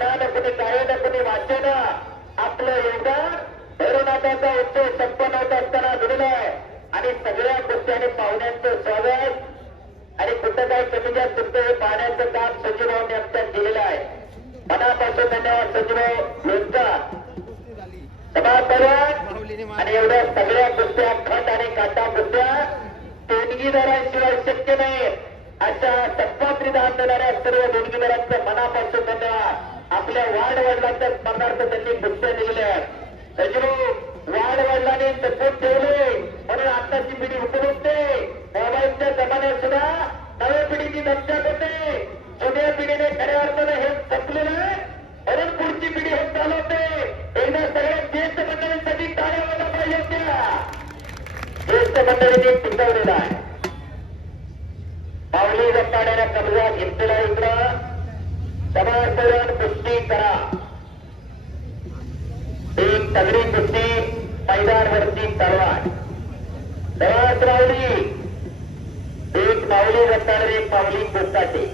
मनानं कुणी गायनं कुणी वाचनं आपलं योगदान भैरवनाथाचा उत्सव संपन्न होत असताना दिलेला आहे. आणि सगळ्या गोष्टी आणि पाहुण्यांचं स्वागत आणि कुठं काय कमी जास्त चुकतं हे पाहण्याचं काम सचिवरावांनी आमच्यात केलेलं आहे. मनापासून धन्यवाद सचिव लोणचा सभापती. आणि एवढ्या सगळ्या कुस्त्या खट आणि काटा कुस्त्या देणगीदारांशिवाय शक्य नाही. अशा टप्पात्री दान देणाऱ्या सर्व देणगीदारांचं मनापासून धन्यवाद. आपल्या वाढ वडिलांच्या स्मरणार्थ त्यांनी कुस्त्या दिलेल्या आहेत. सचिव वाढ वडिलांनी जपून ठेवले म्हणून आताची पिढी उपलब्धते. मोबाईलच्या जमान्यात सुद्धा नव्या पिढीची दक्षता होते. जुन्या पिढीने खऱ्या अर्थाने हे संपलेलं आहे म्हणून पुढची पिढी हे चालवते. एकदा सगळ्या ज्येष्ठ मंडळींसाठी टाळ्या वाजवल्या पाहिजे होत्या. ज्येष्ठ मंडळींनी टिकवलेला आहे. पावली जपाड्याला कब्जा घेतलेला इकडं सभासदांनी कुस्ती करा. एक तगडी कुस्ती मैदानवरती तलवार दवास माऊली. एक माऊली जपणार एक माऊली कोस्ताटे.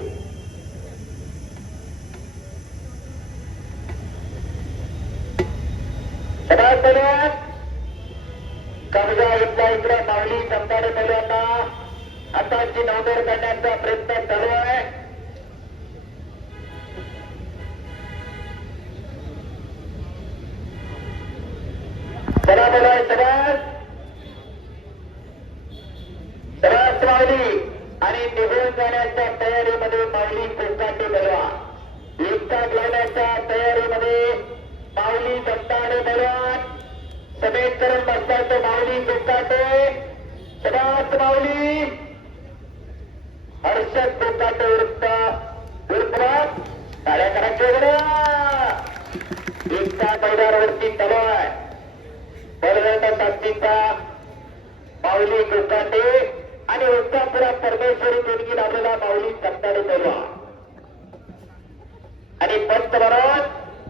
सभासदांना कब्जा घेतला इकडे माऊली जपणारे मुलांना हाताची नवदर करण्याचा प्रयत्न चालू आहे. बराबर आहे सरास माऊली आणि निघून जाण्याच्या तयारीमध्ये माऊली कोस्ताटे बलवा. एकटाक लावण्याच्या तयारीमध्ये माऊली दत्ताडे बलवान समेत करून बसतात माऊली कोस्ताटे. सरास माऊली हर्षद कोस्ताटे विरुद्ध टाळ्या करायचे एकटा मैदानावरती तलवार बलवंत ताकदीचा माऊली कोस्ताटे आणि उत्सापुरा परमेश्वरी देणगी लावलेला माऊली दत्ताडे बलवा. आणि पंतप्रधान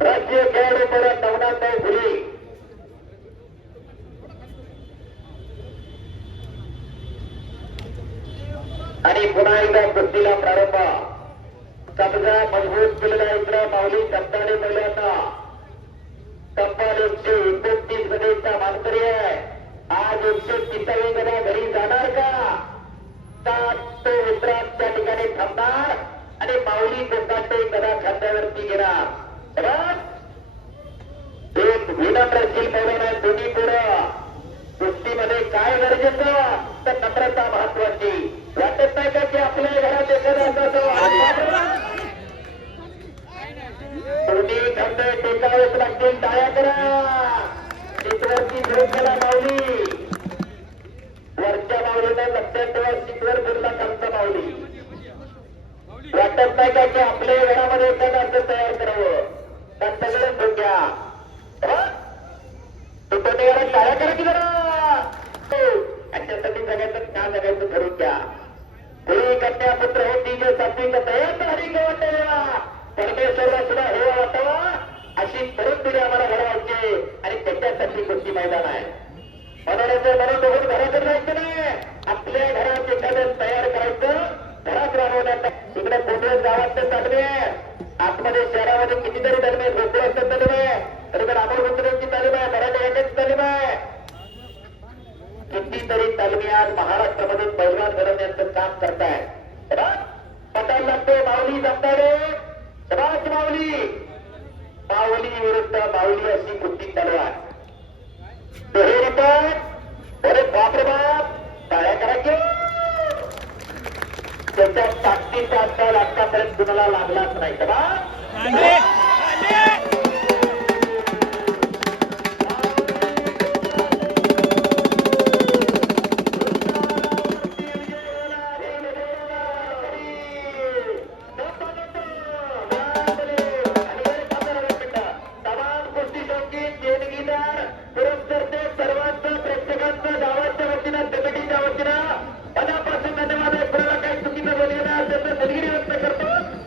राष्ट्रीय खेळाडू परत नवनाथराव घुले. आणि पुन्हा एकदा कुस्तीला प्रारंभ. कब्जा मजबूत केलेला इकडे माऊली दत्ताडे बलवांना तब्बल 129 गदेचा मानकरी आहे. आज 130वी गदा घरी जाणार का? तो विश्राम त्या ठिकाणी थांबणार आणि माऊली कोस्ताटे गदा खांद्यावरती घेणार. एक विनम्रशील पैलवान आहे. दोन्ही पुढं कुस्तीमध्ये काय गरजेचं तर नम्रता महत्वाची. वाटत नाही का की आपल्या घरात एखादा दोन्ही खांदे टेकावेच लागतील. टाळ्या करा. शीतवरती घेऊन गेला माऊली. वरच्या माऊलीने लक्षात ठेवा शीतवर फिरला खालचा माऊली. वाटत नाही का की आपल्या घरामध्ये एखादा असं तयार करावं तर सगळं धोक्या टाळ्या करा की जरा. याच्यासाठी जगायचं का जगायचं ठरवून द्या. कोणी कन्या पुत्र होती जे सात्विक तयार हरी वाटावा परमेश्वरला सुद्धा हेवा वाटावा अशी तरुण पिढी आम्हाला घडवायची आणि त्याच्यासाठी कुस्ती मैदान आहे. मनोरंजन म्हणून बघून घरात राहायचं नाही. आपल्या घरात एखादं तयार करायचं घरात राबवण्याचा. इकडे कोणत्याच गावात तालमी आहे. आतमध्ये शहरामध्ये कितीतरी तालीम आहे. गोकुळाचं तालीम आहे. तरी पण अमरपुत्रांची तालीम आहे. मराठी एकाची तालीम आहे. कितीतरी तालमी आज महाराष्ट्रामध्ये पैलवान घडवण्याचं काम करताय. पटायला लागते माऊली जपताडे सभास माऊली. माऊली विरुद्ध माऊली अशी कुस्ती तलवार. अरे बापरे बाप टाळ्या करायचे. त्याच्या ताकदीचा अंदाज आतापर्यंत कुणाला लागलाच नाही.